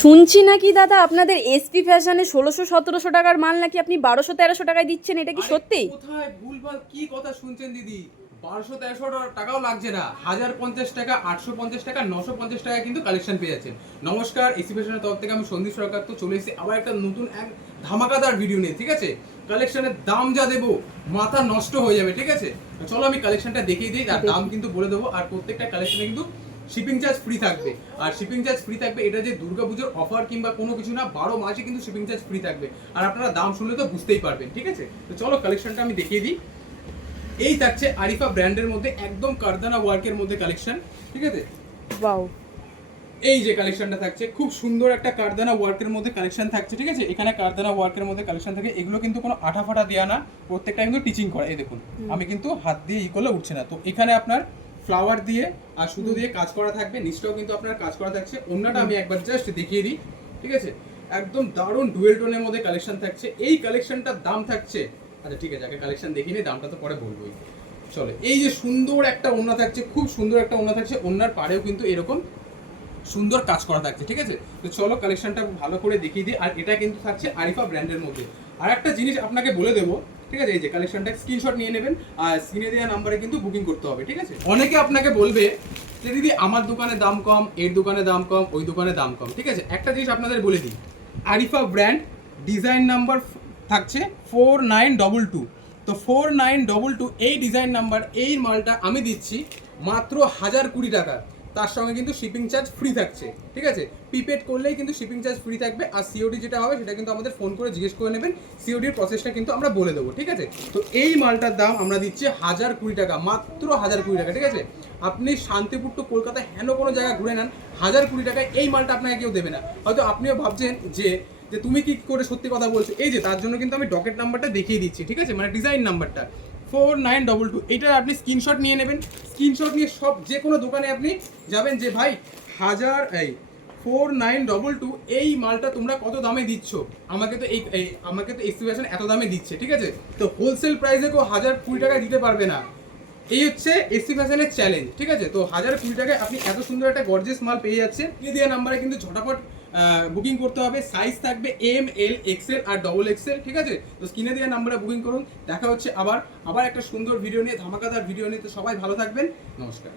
শুনছি নাকি দাদা আপনাদের এসপি ফ্যাশনে ১৬০০-১৭০০ টাকার মাল নাকি আপনি ১২০০-১৩০০ টাকায় দিচ্ছেন, এটা কি সত্যি? কোথায় ভুলভাল কি কথা শুনছেন দিদি? ১২০০-১৩০০ টাকাও লাগছে না, ১০৫০ টাকা, ৮৫০ টাকা, ৯৫০ টাকা কিন্তু কালেকশন পেয়ে যাচ্ছেন। নমস্কার, এসপি ফ্যাশনের তরফ থেকে আমি সন্দীপ সরকার তো চলে এসেছি আবার একটা নতুন এক ধামাকাদার ভিডিও নিয়ে। ঠিক আছে, কালেকশনের দাম যা দেবো মাথা নষ্ট হয়ে যাবে। ঠিক আছে, চলো আমি কালেকশনটা দেখিয়ে দিই, আর দাম কিন্তু বলে দেবো। আর প্রত্যেকটা কালেকশনে কিন্তু শিপিং চার্জ ফ্রি থাকবে। আর শিপিং চার্জ ফ্রি থাকবে, এটা যে দুর্গাপুজোর অফার কিংবা কোনো কিছু না, 12 মাসে কিন্তু শিপিং চার্জ ফ্রি থাকবে। আর আপনারা দাম শুনলে তো বুঝতেই পারবেন। ঠিক আছে, তো চলো কালেকশনটা আমি দেখিয়ে দিই। এই থাকছে আরিফা ব্র্যান্ডের মধ্যে একদম কারদানা ওয়ার্কের মধ্যে কালেকশন। ঠিক আছে, ওয়াও, এই যে কালেকশনটা থাকছে খুব সুন্দর একটা কারদানা ওয়ার্কের মধ্যে কালেকশন থাকছে। ঠিক আছে, এখানে কারদানা ওয়ার্কের মধ্যে কালেকশন থাকে, এগুলো কিন্তু কোনো আঠা ফাটা দেওয়া না, প্রত্যেকটা কিন্তু টিচিং করা। এই দেখুন, আমি কিন্তু হাত দিয়ে করলে উঠছে না। তো এখানে আপনার ফ্লাওয়ার দিয়ে আর সুতো দিয়ে কাজ করা থাকবে, নিচটাও কিন্তু আপনার কাজ করা থাকছে। অন্যটা আমি একবার জাস্ট দেখিয়ে দিই। ঠিক আছে, একদম দারুণ ডুয়েল টোনের মধ্যে কালেকশন থাকছে। এই কালেকশনটার দাম থাকছে, আচ্ছা ঠিক আছে, আগে কালেকশন দেখিয়ে নিই, দামটা তো পরে বলবোই। চলো, এই যে সুন্দর একটা ওড়না থাকছে, খুব সুন্দর একটা ওড়না থাকছে, ওড়নার পাড়েও কিন্তু এরকম সুন্দর কাজ করা থাকছে। ঠিক আছে, তো চলো কালেকশনটা ভালো করে দেখিয়ে দিই। আর এটা কিন্তু থাকছে আরিফা ব্র্যান্ডের মধ্যে। আর একটা জিনিস আপনাকে বলে দেবো, ঠিক আছে, এই যে কালেকশনটা স্ক্রিনশট নিয়ে নেবেন, আর স্ক্রিনে দেওয়া নাম্বারে কিন্তু বুকিং করতে হবে। ঠিক আছে, অনেকে আপনাকে বলবে যে দিদি আমার দোকানে দাম কম, এর দোকানে দাম কম, ওই দোকানে দাম কম। ঠিক আছে, একটা জিনিস আপনাদের বলে দিই, আরিফা ব্র্যান্ড ডিজাইন নাম্বার থাকছে 4922। তো 4922 এই ডিজাইন নাম্বার, এই মালটা আমি দিচ্ছি মাত্র 1020 টাকা। তার সঙ্গে কিন্তু শিপিং চার্জ ফ্রি থাকছে। ঠিক আছে, প্রিপেড করলেই কিন্তু শিপিং চার্জ ফ্রি থাকবে। আর সিওডি যেটা হবে সেটা কিন্তু আমাদের ফোন করে জিজ্ঞেস করে নেবেন, সিওডির প্রসেসটা কিন্তু আমরা বলে দেবো। ঠিক আছে, তো এই মালটার দাম আমরা দিচ্ছি 1020 টাকা, মাত্র 1020 টাকা। ঠিক আছে, আপনি শান্তিপুর টু কলকাতা হেন কোনো জায়গা ঘুরে নেন, 1020 টাকায় এই মালটা আপনাকে কেউ দেবে না। হয়তো আপনিও ভাবছেন যে যে তুমি কি করে সত্যি কথা বলছো, এই যে তার জন্য কিন্তু আমি ডকেট নাম্বারটা দেখিয়ে দিচ্ছি। ঠিক আছে, মানে ডিজাইন নাম্বারটা 4922। এইটার আপনি স্ক্রিনশট নিয়ে নেবেন, স্ক্রিনশট নিয়ে সব যে কোনো দোকানে আপনি যাবেন যে ভাই 4922 এই মালটা তোমরা কত দামে দিচ্ছ, আমাকে তো আমাকে তো এসপি ফ্যাশন এত দামে দিচ্ছে। ঠিক আছে, তো হোলসেল প্রাইসে কেউ 1020 টাকায় দিতে পারবে না। এই হচ্ছে এসপি ফ্যাশনের চ্যালেঞ্জ। ঠিক আছে, তো 1020 টাকায় আপনি এত সুন্দর একটা গর্জিয়াস মাল পেয়ে যাচ্ছে। এই দেওয়া নাম্বারে কিন্তু ঝটাপট বুকিং করতে হবে। সাইজ থাকবে এম, এল, এক্সেল আর ডবল এক্সেল। ঠিক আছে, তো স্ক্রিনে দেওয়া নাম্বারে বুকিং করুন। দেখা হচ্ছে আবার একটা সুন্দর ভিডিও নিয়ে, ধামাকাদার ভিডিও নিয়ে। তো সবাই ভালো থাকবেন, নমস্কার।